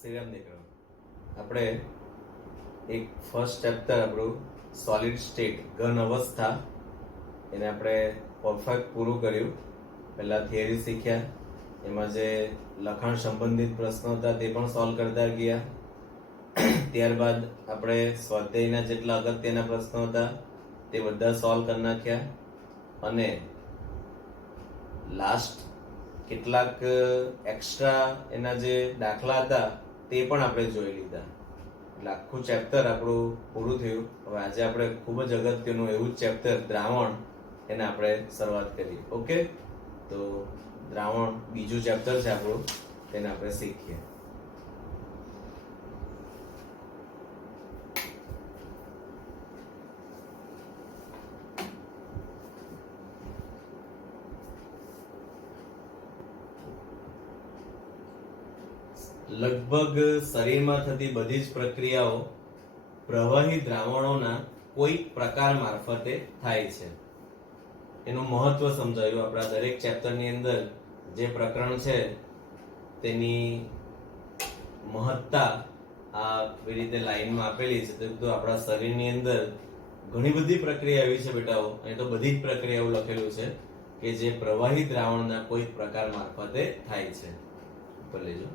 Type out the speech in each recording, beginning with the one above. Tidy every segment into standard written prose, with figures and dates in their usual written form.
Serum દીકરો આપણે એક ફર્સ્ટ ચેપ્ટર આપણું સોલિડ સ્ટેટ ઘન અવસ્થા એને આપણે પરફેક્ટ પૂરું કર્યું. પહેલા થિયરી શીખ્યા, એમાં જે લખાણ સંબંધિત પ્રશ્નો હતા તે પણ સોલ્વ કરતા ગયા. ત્યારબાદ આપણે સ્વાધ્યાયના જેટલા અગત્યના પ્રશ્નો હતા તે બધા સોલ્વ કરી નાખ્યા અને લાસ્ટ કેટલાક એક્સ્ટ્રા એના જે દાખલા હતા તે પણ આપણે જોઈ લીધા. એટલે આખું ચેપ્ટર આપણું પૂરું થયું. હવે આજે આપણે ખૂબ જ અગત્યનું એવું જ ચેપ્ટર દ્રાવણ એને આપણે શરૂઆત કરીએ. ઓકે, તો દ્રાવણ બીજું ચેપ્ટર છે આપણું, તેને આપણે શીખીએ. લગભગ શરીરમાં થતી બધી જ પ્રક્રિયાઓ પ્રવાહી દ્રાવણોના કોઈ પ્રકાર મારફતે થાય છે. એનું મહત્વ સમજાયું આપણા દરેક ચેપ્ટરની અંદર. જે પ્રકરણ છે તેની મહત્તા આવી રીતે લાઈનમાં આપેલી છે. તો આપણા શરીરની અંદર ઘણી બધી પ્રક્રિયા એવી છે બેટાઓ, અને તો બધી જ પ્રક્રિયાઓ લખેલું છે કે જે પ્રવાહી દ્રાવણના કોઈ પ્રકાર મારફતે થાય છે. ઉપર લેજો.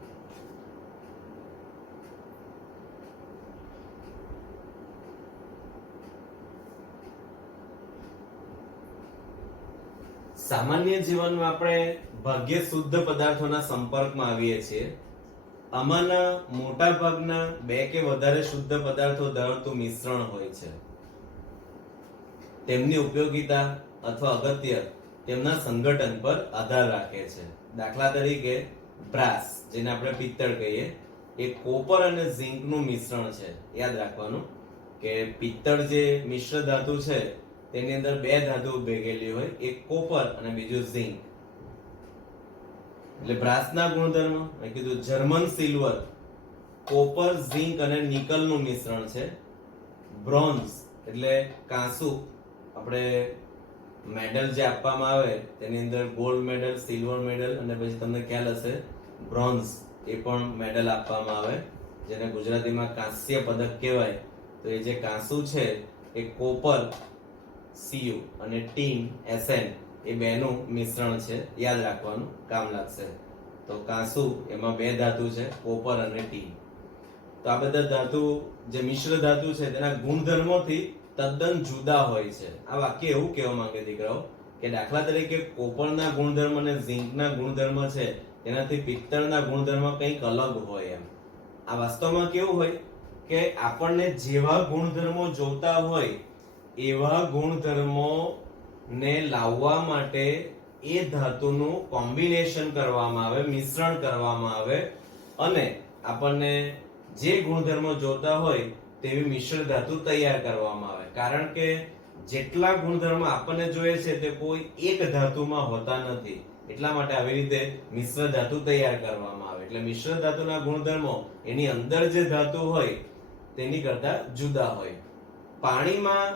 સામાન્ય જીવનમાં આપણે ભાગ્યે શુદ્ધ પદાર્થોના સંપર્કમાં આવીએ છીએ. આમાંના મોટા ભાગના 2 કે વધારે શુદ્ધ પદાર્થો ધરાવતું મિશ્રણ હોય છે. તેમની ઉપયોગિતા અથવા અગત્ય તેમના સંગઠન પર આધાર રાખે છે. દાખલા તરીકે બ્રાસ, જેને આપણે પિત્તળ કહીએ, એ કોપર અને ઝિંકનું મિશ્રણ છે. યાદ રાખવાનું કે પિત્તળ જે મિશ્ર ધાતુ છે તેની અંદર 2 ધાતુ ભેગેલી હોય, એક કોપર અને બીજું ઝિંક. એટલે બ્રાસના ગુણધર્મ મેં કીધું જર્મન સિલ્વર, કોપર, ઝિંક અને નિકલનું મિશ્રણ છે. બ્રોન્ઝ એટલે કાંસુ, આપણે મેડલ જે આપવામાં આવે તેની અંદર ગોલ્ડ મેડલ, સિલ્વર મેડલ અને પછી તમને ખ્યાલ હશે બ્રોન્ઝ, એ પણ મેડલ આપવામાં આવે, જેને ગુજરાતીમાં કાંસ્ય પદક કહેવાય. તો એ જે કાંસુ છે એ કોપર Cu અને ટીન Sn એ બેનું મિશ્રણ છે. યાદ રાખવાનું, કામ લાગશે. તો કાંસુ એમાં 2 ધાતુ છે, કોપર અને ટીન. તો આ બધા ધાતુ જે મિશ્ર ધાતુ છે તેના ગુણધર્મોથી તદ્દન જુદા હોય છે. આ વાક્ય એવું કહેવા માંગે દીકરાઓ કે દાખલા તરીકે કોપરના ગુણધર્મ અને ઝિંકના ગુણધર્મ છે તેનાથી પિત્તળના ગુણધર્મ કંઈક અલગ હોય એમ. આ વાસ્તવમાં કેવું હોય કે આપણને જેવા ગુણધર્મો જોતા હોય એવા ગુણધર્મો ને લાવવા માટે એ ધાતુનું કોમ્બિનેશન કરવામાં આવે, મિશ્રણ કરવામાં આવે અને આપણને જે ગુણધર્મો જોતા હોય તેવી મિશ્ર ધાતુ તૈયાર કરવામાં આવે. કારણ કે જેટલા ગુણધર્મો આપણને જોઈએ છે તે કોઈ એક ધાતુમાં હોતા નથી. એટલા માટે આવી રીતે મિશ્ર ધાતુ તૈયાર કરવામાં આવે. એટલે મિશ્ર ધાતુના ગુણધર્મો એની અંદર જે ધાતુ હોય તેની કરતા જુદા હોય. પાણીમાં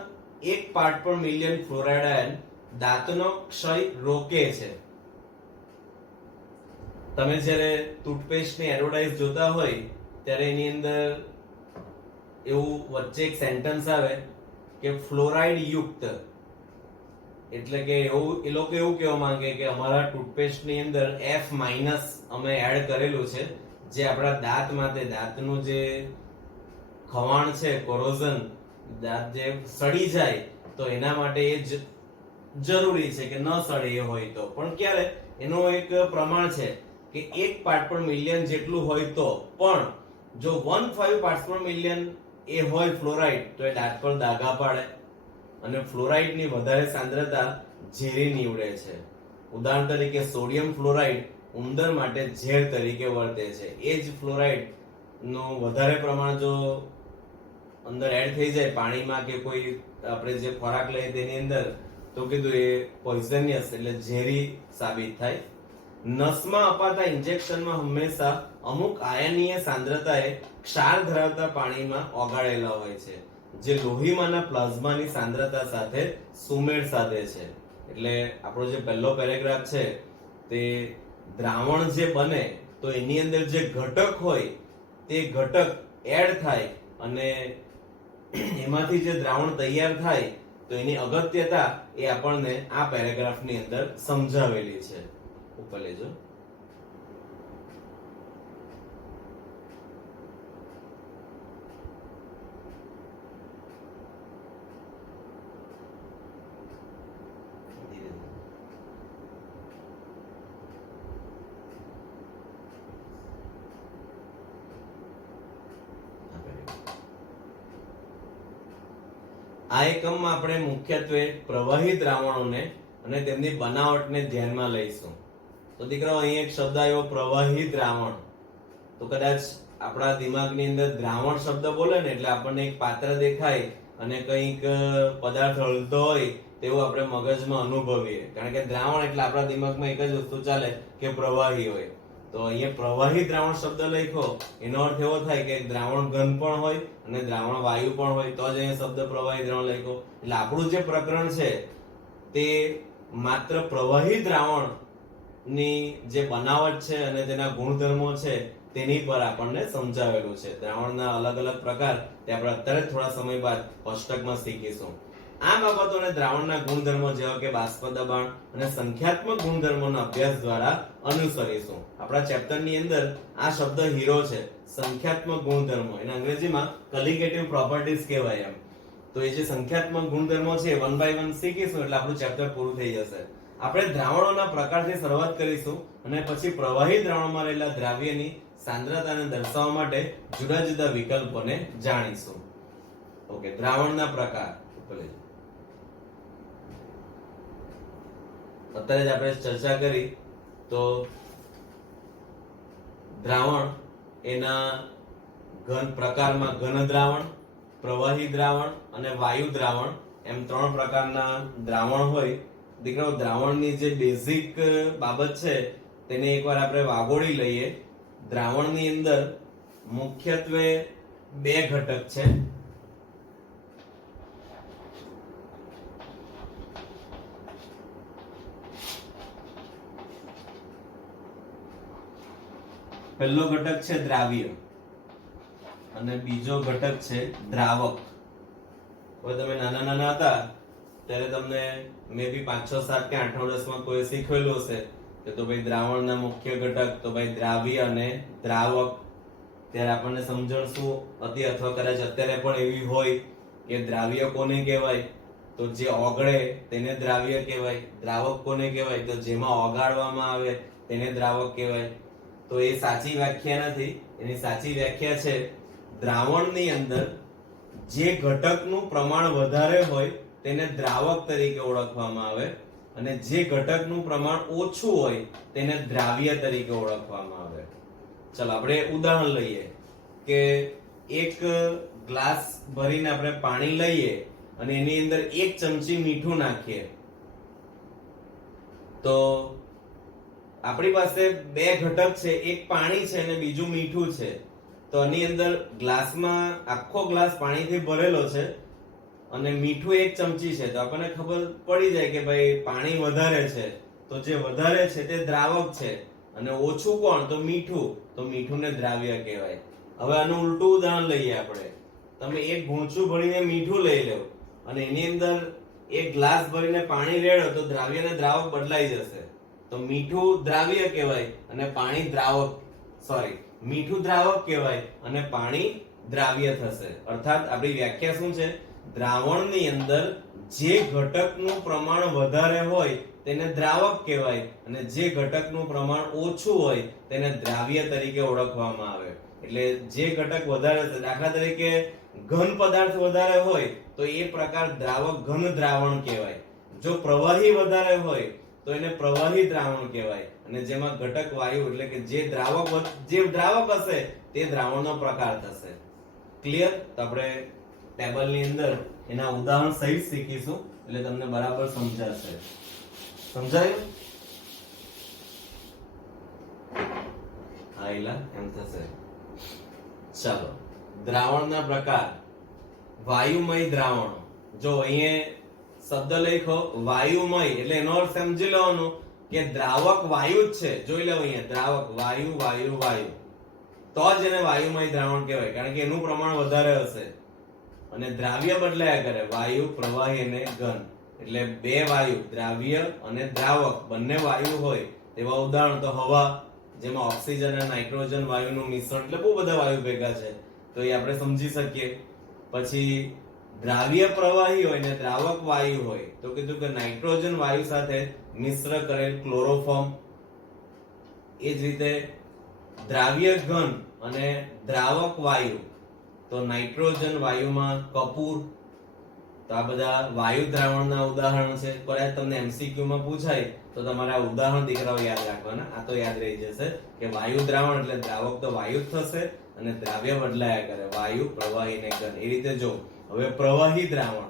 1 પાર્ટ પર મિલિયન ફ્લોરાઇડ આયન દાંતનો ક્ષય રોકે છે. તમે જ્યારે ટૂથપેસ્ટની એડવર્ટાઇઝ જોતા હોય ત્યારે એની અંદર એવું વચ્ચે એક સેન્ટેન્સ આવે કે ફ્લોરાઇડ યુક્ત, એટલે કે એવું એ લોકો એવું કહેવા માંગે કે અમારા ટૂથપેસ્ટની અંદર F- અમે એડ કરેલું છે, જે આપણા દાંત માટે, દાંતનું જે ખવાણ છે, કોરોઝન, દાંત જે સડી જાય તો એના માટે એ જરૂરી છે કે ન સડે એ હોય તો. પણ ક્યારે એનો એક પ્રમાણ છે કે 1 પાર્ટ પર મિલિયન જેટલું હોય તો. પણ જો 1.5 પાર્ટ્સ પર મિલિયન એ હોય ફ્લોરાઇડ તો એ દાંત પર દાગા પાડે અને ફ્લોરાઇડની વધારે સાંદ્રતા ઝેરી નીવડે છે. ઉદાહરણ તરીકે સોડિયમ ફ્લોરાઇડ ઉંદર માટે ઝેર તરીકે વર્તે છે. એ જ ફ્લોરાઇડ નું વધારે પ્રમાણ જો અંદર એડ થઈ જાય પાણીમાં કે કોઈ આપણે જે ખોરાક લઈએ તેની અંદર, તો કીધું એ પોઈઝનિયસ એટલે ઝેરી સાબિત થાય. નસમાં અપાતા ઇન્જેક્શનમાં હંમેશા અમુક આયનીય સાંદ્રતાએ ક્ષાર ધરાવતા પાણીમાં ઓગાળેલા હોય છે, જે લોહીમાંના પ્લાઝમાની સાંદ્રતા સાથે સુમેળ સાધે છે. એટલે આપણો જે પહેલો પેરેગ્રાફ છે તે દ્રાવણ જે બને તો એની અંદર જે ઘટક હોય તે ઘટક એડ થાય અને એમાંથી જે દ્રાવણ તૈયાર થાય તો એની અગત્યતા એ આપણને આ પેરેગ્રાફની અંદર સમજાવેલી છે. ઉપર લેજો. આ એકમમાં આપણે મુખ્યત્વે પ્રવાહી દ્રાવણોને અને તેમની બનાવટને ધ્યાનમાં લઈશું. તો દીકરાઓ અહીં એક શબ્દ આવ્યો પ્રવાહી દ્રાવણ. તો કદાચ આપણા દિમાગની અંદર દ્રાવણ શબ્દ બોલે ને એટલે આપણને એક પાત્ર દેખાય અને કંઈક પદાર્થ હલતો હોય તેવું આપણે મગજમાં અનુભવીએ. કારણ કે દ્રાવણ એટલે આપણા દિમાગમાં એક જ વસ્તુ ચાલે કે પ્રવાહી હોય. તો અહીંયા પ્રવાહી દ્રાવણ શબ્દ લખ્યો એનો અર્થ એવો થાય કે દ્રાવણ ઘન પણ હોય અને દ્રાવણ વાયુ પણ હોય તો જ અહીંયા શબ્દ પ્રવાહી દ્રાવણ લખ્યો. એટલે આપણું જે પ્રકરણ છે તે માત્ર પ્રવાહી દ્રાવણ ની જે બનાવટ છે અને તેના ગુણધર્મો છે તેની પર આપણને સમજાવેલું છે. દ્રાવણના અલગ અલગ પ્રકાર તે આપણે અત્યારે થોડા સમય બાદ કોષ્ટકમાં શીખીશું. આ બાબતોને દ્રાવણના ગુણધર્મો જેવા કે બાષ્પ દબાણ અને સંખ્યાત્મક ગુણધર્મોના અભ્યાસ દ્વારા અનુસરીશું. આપણા ચેપ્ટરની અંદર આ શબ્દ હીરો છે, સંખ્યાત્મક ગુણધર્મો, એને અંગ્રેજીમાં કલિગેટિવ પ્રોપર્ટીઝ કહેવાય એમ. તો એ જે સંખ્યાત્મક ગુણધર્મો છે 1 by 1 શીખીશું એટલે આપણું ચેપ્ટર પૂરું થઈ જશે. આપણે દ્રાવણોના પ્રકારથી શરૂઆત કરીશું અને પછી પ્રવાહી દ્રાવણમાં રહેલા દ્રાવ્યની સાંદ્રતાને દર્શાવવા માટે જુદા જુદા વિકલ્પોને જાણીશું. ઓકે, દ્રાવણના પ્રકાર. અત્યારે જ આપણે ચર્ચા કરી તો દ્રાવણ એના ઘન પ્રકારમાં ઘન દ્રાવણ, પ્રવાહી દ્રાવણ અને વાયુ દ્રાવણ એમ 3 પ્રકારના દ્રાવણ હોય. દીકરાઓ, દ્રાવણની જે બેઝિક બાબત છે તેને એકવાર આપણે વાગોળી લઈએ. દ્રાવણની અંદર મુખ્યત્વે 2 ઘટક છે. પહેલો ઘટક છે દ્રાવ્ય અને બીજો ઘટક છે દ્રાવક. હવે તમે નાના નાના હતા ત્યારે તમને મે બી 5, 6, 7 કે 8, 9, 10 માં કોઈ શીખવેલું હશે કે તો ભાઈ દ્રાવણના મુખ્ય ઘટક તો ભાઈ દ્રાવ્ય અને દ્રાવક. ત્યારે આપણને સમજણ શું હતી અથવા કદાચ અત્યારે પણ એવી હોય કે દ્રાવ્ય કોને કહેવાય તો જે ઓગળે તેને દ્રાવ્ય કહેવાય, દ્રાવક કોને કહેવાય તો જેમાં ઓગાળવામાં આવે તેને દ્રાવક કહેવાય. તો એ સાચી વ્યાખ્યા નથી. એની સાચી વ્યાખ્યા છે દ્રાવણની અંદર જે ઘટકનું પ્રમાણ વધારે હોય તેને દ્રાવક તરીકે ઓળખવામાં આવે અને જે ઘટકનું પ્રમાણ ઓછું હોય તેને દ્રાવ્ય તરીકે ઓળખવામાં આવે. ચાલો આપણે ઉદાહરણ લઈએ કે એક ગ્લાસ ભરીને આપણે પાણી લઈએ અને એની અંદર 1 ચમચી મીઠું નાખીએ તો આપણી પાસે 2 ઘટક છે, એક પાણી છે અને બીજું મીઠું છે. તો આની અંદર ગ્લાસમાં આખો ગ્લાસ પાણીથી ભરેલો છે અને મીઠું 1 ચમચી છે. તો આપણને ખબર પડી જાય કે ભાઈ પાણી વધારે છે તો જે વધારે છે તે દ્રાવક છે અને ઓછું કોણ તો મીઠું. તો મીઠુંને દ્રાવ્ય કહેવાય. હવે આનું ઉલટું ઉદાહરણ લઈએ આપણે. તમે એક ઘૂંચું ભરીને મીઠું લઈ લો અને એની અંદર એક ગ્લાસ ભરીને પાણી રેડો તો દ્રાવ્ય અને દ્રાવક બદલાઈ જશે. તો મીઠું દ્રાવ્ય કહેવાય અને પાણી દ્રાવક મીઠું દ્રાવક કહેવાય અને પાણી દ્રાવ્ય થશે. અર્થાત આપણી વ્યાખ્યા શું છે? દ્રાવણની અંદર જે ઘટકનું પ્રમાણ વધારે હોય તેને દ્રાવક કહેવાય અને જે ઘટકનું પ્રમાણ ઓછું હોય તેને દ્રાવ્ય તરીકે ઓળખવામાં આવે. એટલે જે ઘટક વધારે છે, દાખલા તરીકે ઘન પદાર્થ વધારે હોય તો એ પ્રકાર દ્રાવક ઘન દ્રાવણ કહેવાય. જો પ્રવાહી વધારે હોય તો એને પ્રવાહી દ્રાવણ કહેવાય અને જેમાં ઘટક વાયુ એટલે કે જે દ્રાવક હશે તે દ્રાવણનો પ્રકાર થશે. ક્લિયર? તો આપણે ટેબલની અંદર એના ઉદાહરણ સહિત શીખીશું એટલે તમને બરાબર સમજાશે. સમજાયું? હા એલા એમ થશે. ચાલો, દ્રાવણના પ્રકાર. વાયુમય દ્રાવણો. જો અહીંયા શબ્દ લખો વાયુમય એટલે એનો અર્થ સમજી લેવાનો કે દ્રાવક વાયુ જ છે. જોઈ લો અહીંયા દ્રાવક વાયુ વાયુ વાયુ. તો જ એને વાયુમય દ્રાવણ કહેવાય, કારણ કે એનું પ્રમાણ વધારે હશે અને દ્રાવ્ય બદલાયા કરે, વાયુ, પ્રવાહી અને ઘન. એટલે બે વાયુ, દ્રાવ્ય અને દ્રાવક બંને વાયુ હોય તેવા ઉદાહરણ તો હવા, જેમાં ઓક્સિજન અને નાઇટ્રોજન વાયુનું મિશ્રણ, એટલે બહુ બધા વાયુ ભેગા છે, તો એ આપણે સમજી શકીએ. પછી દ્રાવ્ય પ્રવાહી હોય ને દ્રાવક વાયુ હોય તો કીધું કે નાઇટ્રોજન વાયુ સાથે મિશ્ર કરેલ ક્લોરોફોર્મ. એ જ રીતે દ્રાવ્ય ઘન અને દ્રાવક વાયુ તો નાઇટ્રોજન વાયુમાં કપૂર. તો આ બધા વાયુ દ્રાવણના ઉદાહરણ છે. કદાચ તમને એમસીક્યુ માં પૂછાય તો તમારે આ ઉદાહરણ દીકરાઓ યાદ રાખવાના. આ તો યાદ રહી જશે કે વાયુ દ્રાવણ એટલે દ્રાવક તો વાયુ જ થશે અને દ્રાવ્ય બદલાયા કરે, વાયુ, પ્રવાહી ને ઘન. એ રીતે જો હવે પ્રવાહી દ્રાવણ,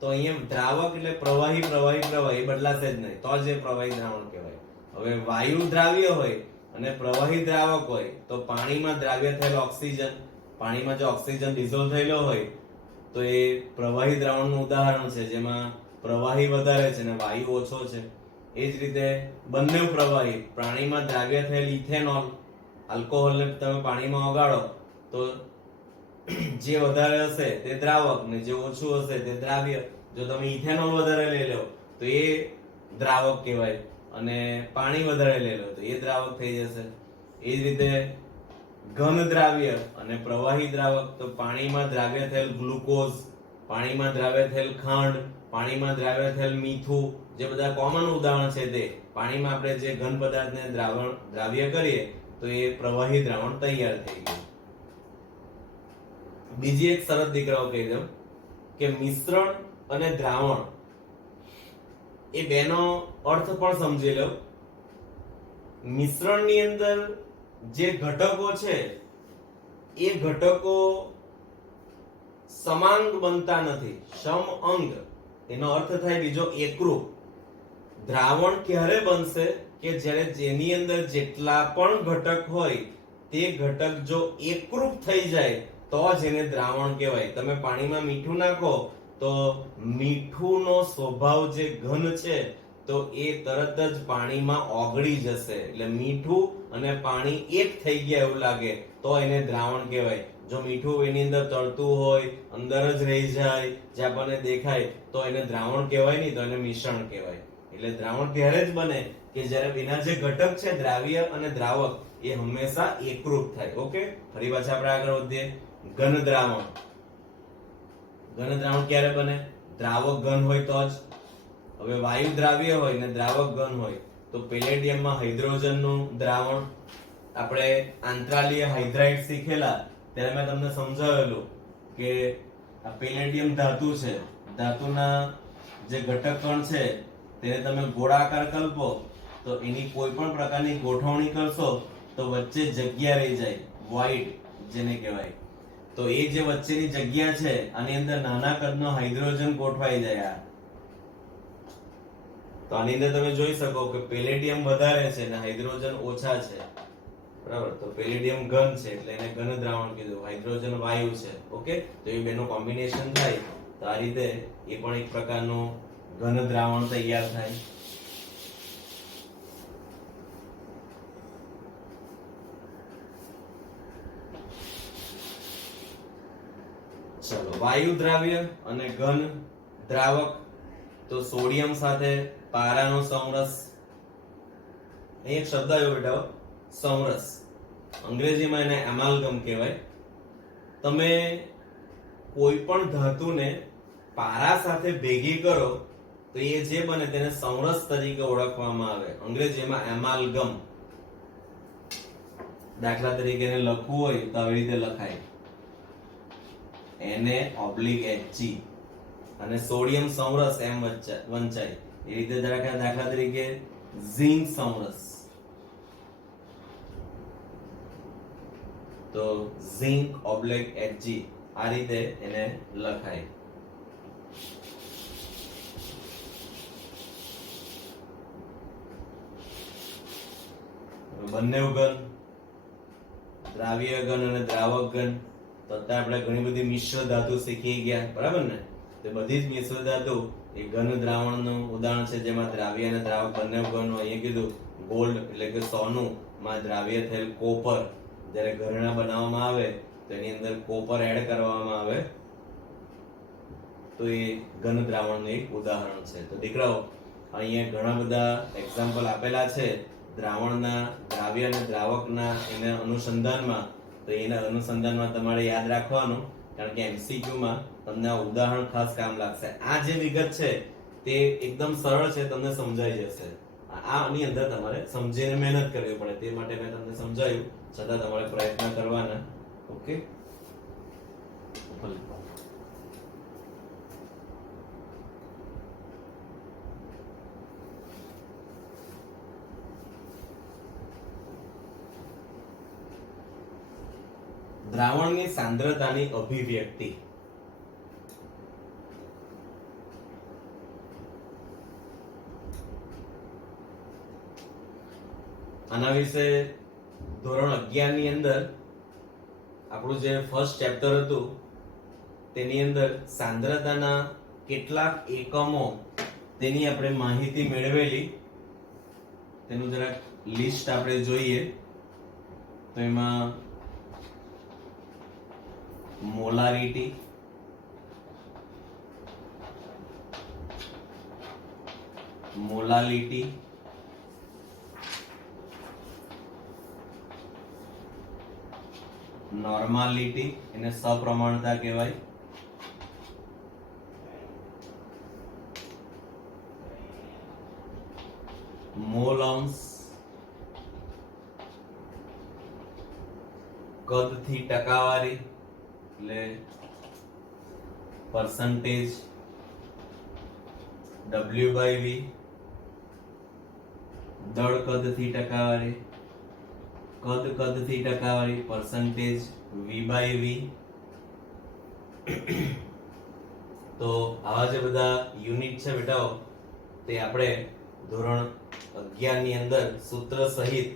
તો અહીંયા દ્રાવક એટલે પ્રવાહી પ્રવાહી પ્રવાહી બદલાશે જ નહીં, તો જ એ પ્રવાહી દ્રાવણ કહેવાય. હવે વાયુ દ્રાવ્ય હોય અને પ્રવાહી દ્રાવક હોય તો પાણીમાં દ્રાવ્ય થયેલ ઓક્સિજન, પાણીમાં જો ઓક્સિજન ડિઝોલ્વ થયેલો હોય તો એ પ્રવાહી દ્રાવણનું ઉદાહરણ છે, જેમાં પ્રવાહી વધારે છે અને વાયુ ઓછો છે. એ જ રીતે બંને પ્રવાહી, પાણીમાં દ્રાવ્ય થયેલ ઇથેનોલ, આલ્કોહોલને તમે પાણીમાં ઓગાળો તો જે વધારે હશે તે દ્રાવક ને જે ઓછું હશે તે દ્રાવ્ય. જો તમે ઇથેનોલ વધારે લઈ લો તો એ દ્રાવક કહેવાય અને પાણી વધારે લઈ લો તો એ દ્રાવક થઈ જશે. એ જ રીતે ઘન દ્રાવ્ય અને પ્રવાહી દ્રાવક, તો પાણીમાં દ્રાવ્ય થયેલ ગ્લુકોઝ, પાણીમાં દ્રાવ્ય થયેલ ખાંડ, પાણીમાં દ્રાવ્ય થયેલ મીઠું, જે બધા કોમન ઉદાહરણ છે તે પાણીમાં આપણે જે ઘન પદાર્થને દ્રાવ્ય કરીએ તો એ પ્રવાહી દ્રાવણ તૈયાર થઈ ગયું. બીજી એક શરત દીકરાઓ કહી દઉં કે મિશ્રણ અને દ્રાવણ એ બેનો અર્થ પણ સમજી લો. મિશ્રણની અંદર જે ઘટકો છે એ ઘટકો સમાંગ બનતા નથી, સમઅંગ. એનો અર્થ થાય બીજો એકરૂપ. દ્રાવણ ક્યારે બનશે કે જ્યારે જેની અંદર જેટલા પણ ઘટક હોય તે ઘટક જો એકરૂપ થઈ જાય તો જ એને દ્રાવણ કહેવાય. તમે પાણીમાં મીઠું નાખો તો મીઠુંનો સ્વભાવ જે ઘન છે તો એ તરત જ પાણીમાં ઓગળી જશે. એટલે મીઠું અને પાણી એક થઈ ગયા એવું લાગે તો એને દ્રાવણ કહેવાય. જો મીઠું એની અંદર તરતું હોય, અંદર જ રહી જાય, જે આપણને દેખાય, તો એને દ્રાવણ કહેવાય નહીં, તો એને મિશ્રણ કહેવાય. એટલે દ્રાવણ ત્યારે જ બને કે જ્યારે એના જે ઘટક છે દ્રાવ્ય અને દ્રાવક એ હંમેશા એકરૂપ થાય. ઓકે, ફરી પાછા આપણે આગળ વધીએ. ઘન દ્રાવણ. ઘન દ્રાવણ ક્યારે બને? દ્રાવક ઘન હોય તો જ. હવે વાયુ દ્રાવ્ય હોય ને દ્રાવક ઘન હોય તો પેલેડિયમમાં હાઇડ્રોજનનું દ્રાવણ. આપણે આંતરાલીય હાઇડ્રાઇડ શીખેલા ત્યારે મેં તમને સમજાવેલું કે આ પેલેડિયમ ધાતુ છે, ધાતુના જે ઘટક કણ છે તેને તમે ગોળાકાર કલ્પો તો એની કોઈ પણ પ્રકારની ગોઠવણી કરશો તો વચ્ચે જગ્યા રહી જાય, વોઇડ જેને કહેવાય. તો એ જે વચ્ચેની જગ્યા છે આની અંદર નાના કદનો હાઇડ્રોજન ગોઠવાઈ જાય. તો આની અંદર તમે જોઈ શકો કે પેલેડિયમ વધારે છે અને હાઇડ્રોજન ઓછા છે, બરાબર. તો પેલેડિયમ ઘન છે એટલે એને ઘન દ્રાવણ કીધું, હાઇડ્રોજન વાયુ છે. ઓકે, તો એ બેનો કોમ્બિનેશન થાય તો આ રીતે એ પણ એક પ્રકારનું ઘન દ્રાવણ તૈયાર થાય. ચલો, વાયુ દ્રાવ્ય અને ઘન દ્રાવક. તો સોડિયમ સાથે પારાનો સમરસ. અહીં એક શબ્દ આવ્યો બેટા, સમરસ. અંગ્રેજીમાં એને એમાલ્ગમ કહેવાય. તમે કોઈ પણ ધાતુને પારા સાથે ભેગી કરો તો એ જે બને તેને સમરસ તરીકે ઓળખવામાં આવે, અંગ્રેજીમાં એમાલ્ગમ. દાખલા તરીકે એને લખવું હોય તો આવી રીતે લખાય, Na/Hg. અને સોડિયમ સમરસ એમ વંચાય. એ રીતે દાખલા તરીકે ઝિંક સમરસ, તો Zinc/Hg આ રીતે એને લખાય. બંને ઘન, દ્રાવ્ય ઘન અને દ્રાવક ઘન. તો અત્યારે આપણે ઘણી બધી મિશ્ર ધાતુ શીખી ગયા, બરાબર ને? તો બધી જ મિશ્ર ધાતુ એ ઘન દ્રાવણનું ઉદાહરણ છે, જેમાં દ્રાવ્ય અને દ્રાવક બંને ઘન હોય. એ કીધું ગોલ્ડ એટલે કે સોનું માં દ્રાવ્ય થયેલ કોપર, જ્યારે ઘરેણા બનાવવામાં આવે તો એની અંદર કોપર એડ કરવામાં આવે તો એ ઘન દ્રાવણનું એક ઉદાહરણ છે. તો દીકરાઓ અહીંયા ઘણા બધા એક્ઝામ્પલ આપેલા છે દ્રાવણના, દ્રાવ્ય અને દ્રાવકના એના અનુસંધાનમાં. તો એના અનુસંધાનમાં તમારે યાદ રાખવાનું, કારણ કે MCQ માં તમને આ ઉદાહરણ ખાસ કામ લાગશે. આ જે વિગત છે તે એકદમ સરળ છે, તમને સમજાઈ જશે. આની અંદર તમારે સમજીને મહેનત કરવી પડે, તે માટે મેં તમને સમજાવ્યું, છતાં તમારે પ્રયત્ન કરવાના. ઓકે, દ્રાવણની સાંદ્રતાની અભિવ્યક્તિ. આના વિશે ધોરણ 11 ની અંદર આપણું જે ફર્સ્ટ ચેપ્ટર હતું તેની અંદર સાંદ્રતાના કેટલાક એકમો તેની આપણે માહિતી મેળવેલી. તેનું જરાક લિસ્ટ આપણે જોઈએ તો એમાં મોલારિટી, મોલાલિટી, નોર્માલિટી એને સપ્રમાણતા કહેવાય, મોલ અંશ, કદથી ટકાવારી એટલે પર્સન્ટેજ, W/V, દળ કદથી ટકાવારી, કદથી ટકાવારી પર્સન્ટેજ V/V. તો આવા જે બધા યુનિટ છે બેટાઓ તે આપણે ધોરણ 11 ની અંદર સૂત્ર સહિત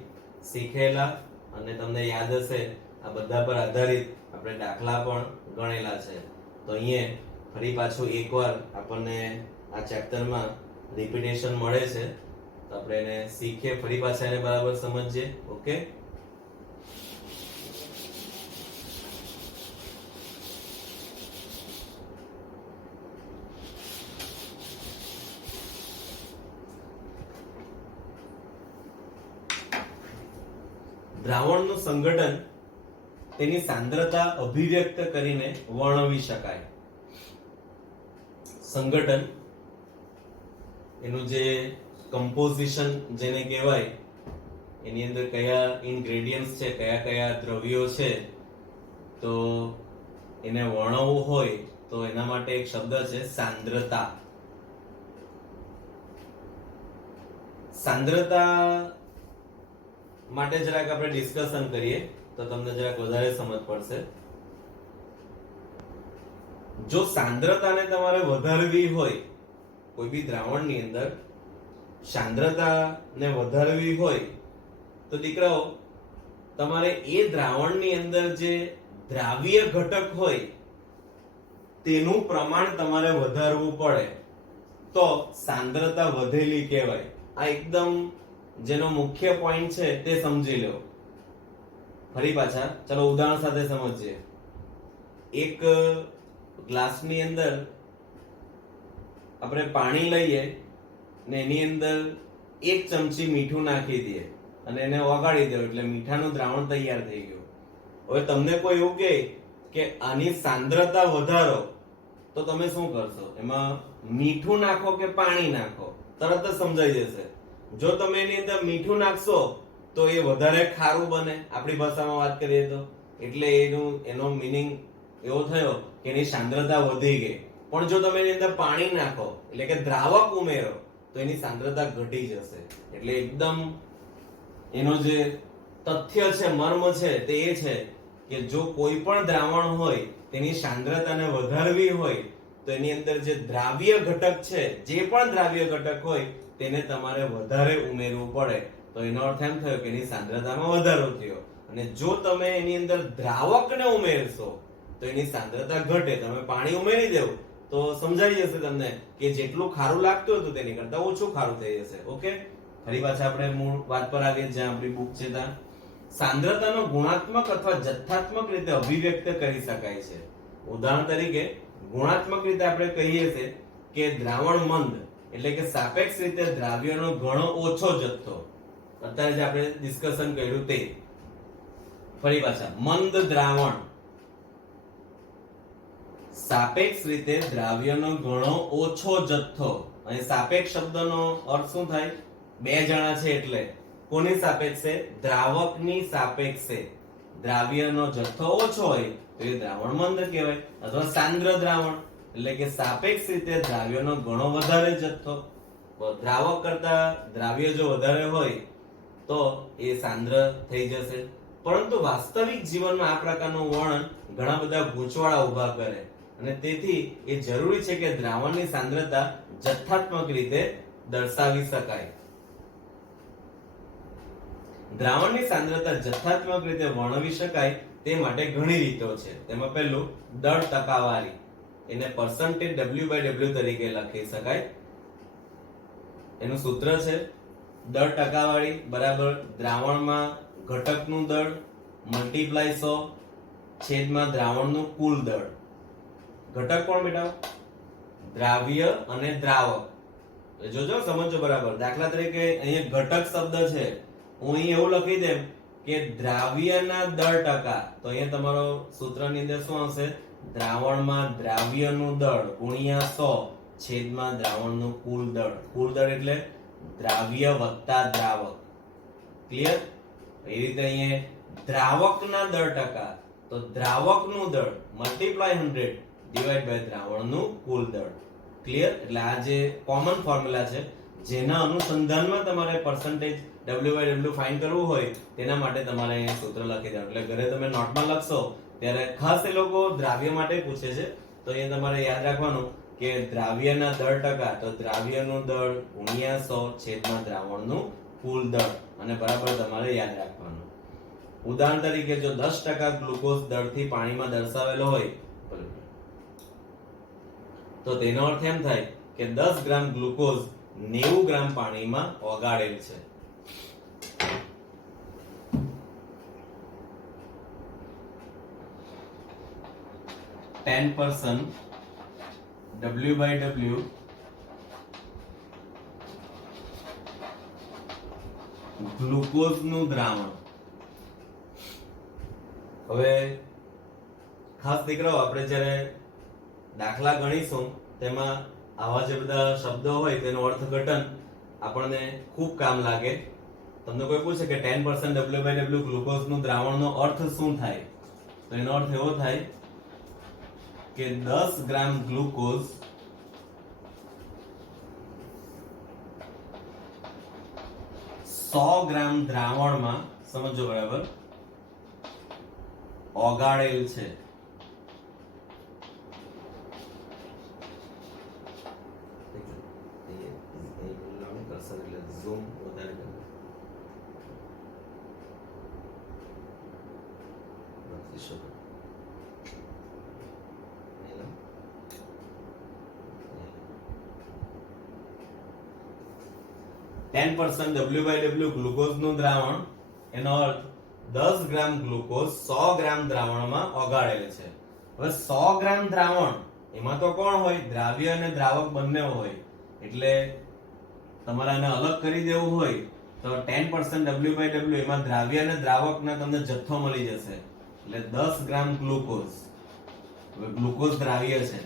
શીખેલા, અને તમને યાદ હશે આ બધા પર આધારિત આપણે દાખલા પણ ગણેલા છે. તો અહીંયા ફરી પાછું એકવાર આપણને આ ચેપ્ટરમાં રિપીટેશન મળે છે, તો આપણે એને શીખીએ, ફરી પાછા એને બરાબર સમજીએ. ઓકે, દ્રાવણનું સંગઠન તેની સાંદ્રતા અભિવ્યક્ત કરીને વર્ણવી શકાય. સંગઠન એનું જે કમ્પોઝિશન જેને કહેવાય, એની અંદર કયા ઇન્ગ્રેડિયન્ટ્સ છે, કયા કયા દ્રવ્યો છે, તો એને વર્ણવવું હોય તો એના માટે એક શબ્દ છે સાંદ્રતા. સાંદ્રતા માટે જરાક આપણે ડિસ્કશન કરીએ તો તમને જરાક વધારે સમજ પડશે. જો સાંદ્રતાને તમારે વધારવી હોય, કોઈ બી દ્રાવણની અંદર સાંદ્રતાને વધારવી હોય તો દીકરાઓ તમારે એ દ્રાવણની અંદર જે દ્રાવ્ય ઘટક હોય તેનું પ્રમાણ તમારે વધારવું પડે તો સાંદ્રતા વધેલી કહેવાય. આ એકદમ જેનો મુખ્ય પોઈન્ટ છે તે સમજી લો. ફરી પાછા ચલો ઉદાહરણ સાથે સમજીએ. એક ગ્લાસની અંદર આપણે પાણી લઈએ ને એની અંદર 1 ચમચી મીઠું નાખી દઈએ અને એને ઓગાળી દો એટલે મીઠાનું દ્રાવણ તૈયાર થઈ ગયું. હવે તમને કોઈ એવું કહે કે આની સાંદ્રતા વધારો તો તમે શું કરશો? એમાં મીઠું નાખો કે પાણી નાખો? તરત જ સમજાઈ જશે. જો તમે એની અંદર મીઠું નાખશો તો એ વધારે ખારું બને, આપણી ભાષામાં વાત કરીએ તો. એટલે એનો મીનિંગ એવો થયો કે એની સાંદ્રતા વધી ગઈ. પણ જો તમે એની અંદર પાણી નાખો એટલે કે દ્રાવક ઉમેરો તો એની સાંદ્રતા ઘટી જશે. એટલે એકદમ એનો જે તથ્ય છે, મર્મ છે તે એ છે કે જો કોઈ પણ દ્રાવણ હોય તેની સાંદ્રતાને વધારવી હોય તો એની અંદર જે દ્રાવ્ય ઘટક છે, જે પણ દ્રાવ્ય ઘટક હોય તેને તમારે વધારે ઉમેરવું પડે. તો એનો અર્થ એમ થયો કે એની સાંદ્રતામાં વધારો થયો. અને જો તમે એની અંદર દ્રાવકને ઉમેરશો તો એની સાંદ્રતા ઘટે. તમે પાણી ઉમેરી દેવું તો સમજાઈ જશે તમને કે જેટલું ખારું લાગતું હતું તેની કરતા ઓછું ખારું થઈ જશે. ઓકે, ફરી પાછા આપણે મૂળ વાત પર આવીએ જ્યાં આપણી બુક છે ત્યાં. સાંદ્રતાનો ગુણાત્મક અથવા જથ્થાત્મક રીતે અભિવ્યક્ત કરી શકાય છે. ઉદાહરણ તરીકે ગુણાત્મક રીતે આપણે કહીએ છીએ કે દ્રાવણ મંદ એટલે કે સાપેક્ષ રીતે દ્રાવ્યનો ઘણો ઓછો જથ્થો. અત્યારે જે આપણે ડિસ્કશન કર્યું તે. ફરી પાછા મંદ દ્રાવણ સાપેક્ષ રીતે દ્રાવ્યનો ઘણો ઓછો જથ્થો. અહીં સાપેક્ષ શબ્દનો અર્થ શું થાય? બે જણા છે એટલે કોની સાપેક્ષે? દ્રાવકની સાપેક્ષે દ્રાવ્યનો જથ્થો ઓછો હોય તો એ દ્રાવણ મંદ કહેવાય. અથવા સાંદ્ર દ્રાવણ એટલે કે સાપેક્ષ રીતે દ્રાવ્યનો ઘણો વધારે જથ્થો. દ્રાવક કરતા દ્રાવ્ય જો વધારે હોય તો એ સાંદ્ર થઈ જશે. પરંતુ વાસ્તવિક જીવનમાં આ પ્રકારનું વર્ણન ઘણા બધા ગૂંચવાડા ઊભા કરે અને તેથી એ જરૂરી છે કે દ્રાવણની સાંદ્રતા જથ્થાત્મક રીતે દર્શાવી શકાય. દ્રાવણની સાંદ્રતા જથ્થાત્મક રીતે વર્ણવી શકાય તે માટે ઘણી રીતો છે. તેમાં પહેલું દળ ટકાવારી, એને પરસન્ટેજ W/W તરીકે લખી શકાય. એનું સૂત્ર છે દળ ટકાવારી બરાબર દ્રાવણમાં ઘટકનું દળ મલ્ટીપ્લાય 100 છેદમાં દ્રાવણનું કુલ દળ. ઘટક કોણ બેટા? દ્રાવ્ય અને દ્રાવક. જોજો સમજો બરાબર. દાખલા તરીકે અહીંયા ઘટક શબ્દ છે, હું અહીં એવું લખી દેમ કે દ્રાવ્યના દળ ટકા, તો અહીંયા તમારો સૂત્રની અંદર શું આવશે? દ્રાવણમાં દ્રાવ્યનું દળ ગુણ્યા 100 છેદમાં દ્રાવણનું કુલ દળ. કુલ દળ એટલે દ્રાવ્ય વત્તા દ્રાવક. ક્લિયર? એ રીતે અહીંયા દ્રાવકના દળ ટકા, તો દ્રાવકનું દળ મલ્ટીપ્લાય 100 ડિવાઇડ બાય દ્રાવણનું કુલ દળ. ક્લિયર? એટલે આ જે કોમન ફોર્મ્યુલા છે જેના અનુસંધાનમાં તમારે પરસન્ટેજ W/W ફાઇન્ડ કરવું હોય તેના માટે તમારે અહીંયા સૂત્ર લખી દેવાનું. એટલે ઘરે તમે નોટમાં લખશો ત્યારે ખાસ એ લોકો દ્રાવ્ય માટે પૂછે છે, તો અહીંયા તમારે યાદ રાખવાનું કે દ્રાવ્યના દળ ટકા, તો દ્રાવ્યનું દળ ગુણ્યા 100 છેદમાં દ્રાવણનું કુલ દળ, અને બરાબર તમારે યાદ રાખવાનું. ઉદાહરણ તરીકે જો 10% ગ્લુકોઝ દળથી પાણીમાં દર્શાવેલો હોય તો તેનો અર્થ એમ થાય કે 10 ગ્રામ ગ્લુકોઝ 90 ગ્રામ પાણીમાં ઓગાળેલ છે. W/W ગ્લુકોઝનું દ્રાવણ. હવે ખાસ દીકરાઓ આપણે જ્યારે દાખલા ગણીશું તેમાં આવા જે બધા શબ્દો હોય તેનું અર્થઘટન આપણને ખૂબ કામ લાગે. તમને કોઈ પૂછે કે 10% W/W ગ્લુકોઝનું દ્રાવણનો અર્થ શું થાય, તો એનો અર્થ એવો થાય કે 10 ગ્રામ ગ્લુકોઝ 100 ગ્રામ દ્રાવણમાં, સમજો બરાબર, ઓગાળેલ છે. ઝૂમ વધારે કરો. 10% W/W ગ્લુકોઝનું દ્રાવણ, એનો અર્થ 10 ગ્રામ ગ્લુકોઝ 100 ગ્રામ દ્રાવણમાં ઓગાળેલ છે. હવે 100 ગ્રામ દ્રાવણ એમાં તો કોણ હોય? દ્રાવ્ય અને દ્રાવક બંને હોય. એટલે તમારે આને અલગ કરી દેવું હોય તો 10% W/W એમાં દ્રાવ્ય અને દ્રાવકના તમને જથ્થો મળી જશે. એટલે 10 ગ્રામ ગ્લુકોઝ, હવે ગ્લુકોઝ દ્રાવ્ય છે,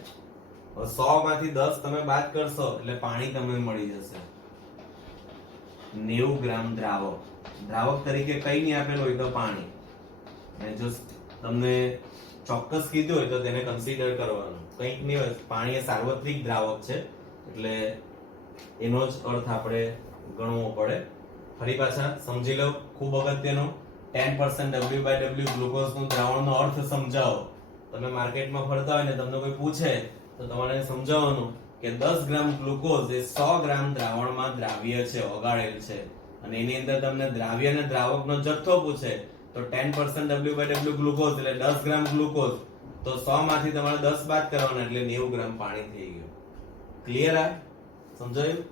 100 માંથી 10 તમે બાદ કરશો એટલે પાણી તમને મળી જશે. 90 ગ્રામ દ્રાવક, દ્રાવક તરીકે કઈ નહીં આપેલું હોય તો પાણી, અને જો તમને ચોક્કસ કીધું હોય તો તેને કન્સિડર કરવાનું. કંઈક નહીં હોય, પાણી એ સાર્વત્રિક દ્રાવક છે એટલે એનો જ અર્થ આપણે ગણવો પડે. ફરી પાછા સમજી લો, ખૂબ અગત્યનું. 10% W/W ગ્લુકોઝનું દ્રાવણનો અર્થ સમજાવો. તમે માર્કેટમાં ફરતા હોય ને તમને કોઈ પૂછે તો તમારે સમજાવવાનું કે 10 ગ્રામ ગ્લુકોઝ એ 100 ગ્રામ દ્રાવણમાં દ્રાવ્ય છે, ઓગાળેલ છે, અને એની અંદર તમને દ્રાવ્ય અને દ્રાવકનો જથ્થો પૂછે તો 10% W/W ગ્લુકોઝ એટલે 10 ગ્રામ ગ્લુકોઝ, તો 100 માંથી તમારે 10 બાદ કરવાના એટલે 90 ગ્રામ પાણી થઈ ગયું. ક્લિયર? આ સમજાયું?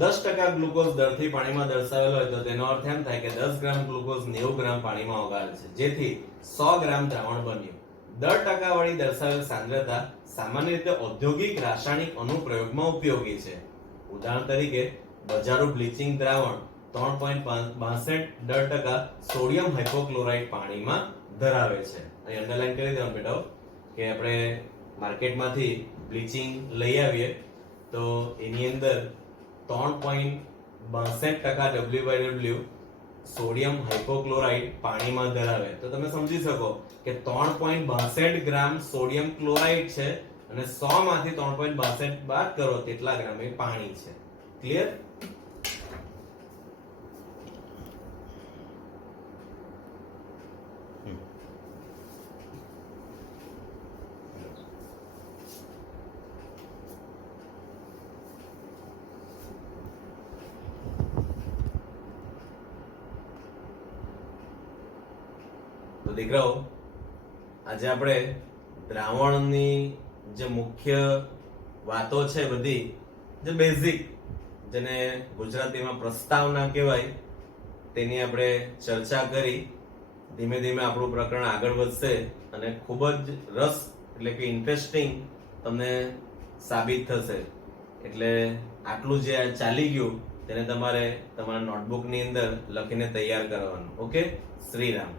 10% ગ્લુકોઝ દરથી પાણીમાં દર્શાવેલો હોય તો તેનો અર્થ એમ થાય કે 10 ગ્રામ ગ્લુકોઝ 90 ગ્રામ પાણીમાં ઓગાળે છે, જેથી 100 ગ્રામ દ્રાવણ બન્યું. 10% વાળી દર્શાવેલ સાંદ્રતા સામાન્ય રીતે ઔદ્યોગિક રાસાયણિક અનુપ્રયોગમાં ઉપયોગી છે. ઉદાહરણ તરીકે બજારું બ્લીચિંગ દ્રાવણ 3.62% સોડિયમ હાઇપોક્લોરાઇટ પાણીમાં ધરાવે છે. અહીં અંડરલાઈન કરી દેવાનું બેટા કે આપણે માર્કેટમાંથી બ્લીચિંગ લઈ આવીએ તો એની અંદર 3.62% WW સોડિયમ હાઇપોક્લોરાઇટ પાણીમાં ધરાવે, તો તમે સમજી શકો કે 3.62 ગ્રામ સોડિયમ ક્લોરાઇડ છે અને 100 માંથી 3.62 બાદ કરો તેટલા ગ્રામ એ પાણી છે. ક્લિયર? તો દીકરાઓ, આજે આપણે દ્રાવણની જે મુખ્ય વાતો છે બધી, જે બેઝિક, જેને ગુજરાતીમાં પ્રસ્તાવના કહેવાય, તેની આપણે ચર્ચા કરી. ધીમે ધીમે આપણું પ્રકરણ આગળ વધશે અને ખૂબ જ રસ એટલે કે ઇન્ટરેસ્ટિંગ તમને સાબિત થશે. એટલે આટલું જે ચાલી ગયું તેને તમારે તમારા નોટબુકની અંદર લખીને તૈયાર કરવાનું. ઓકે? શ્રીરામ.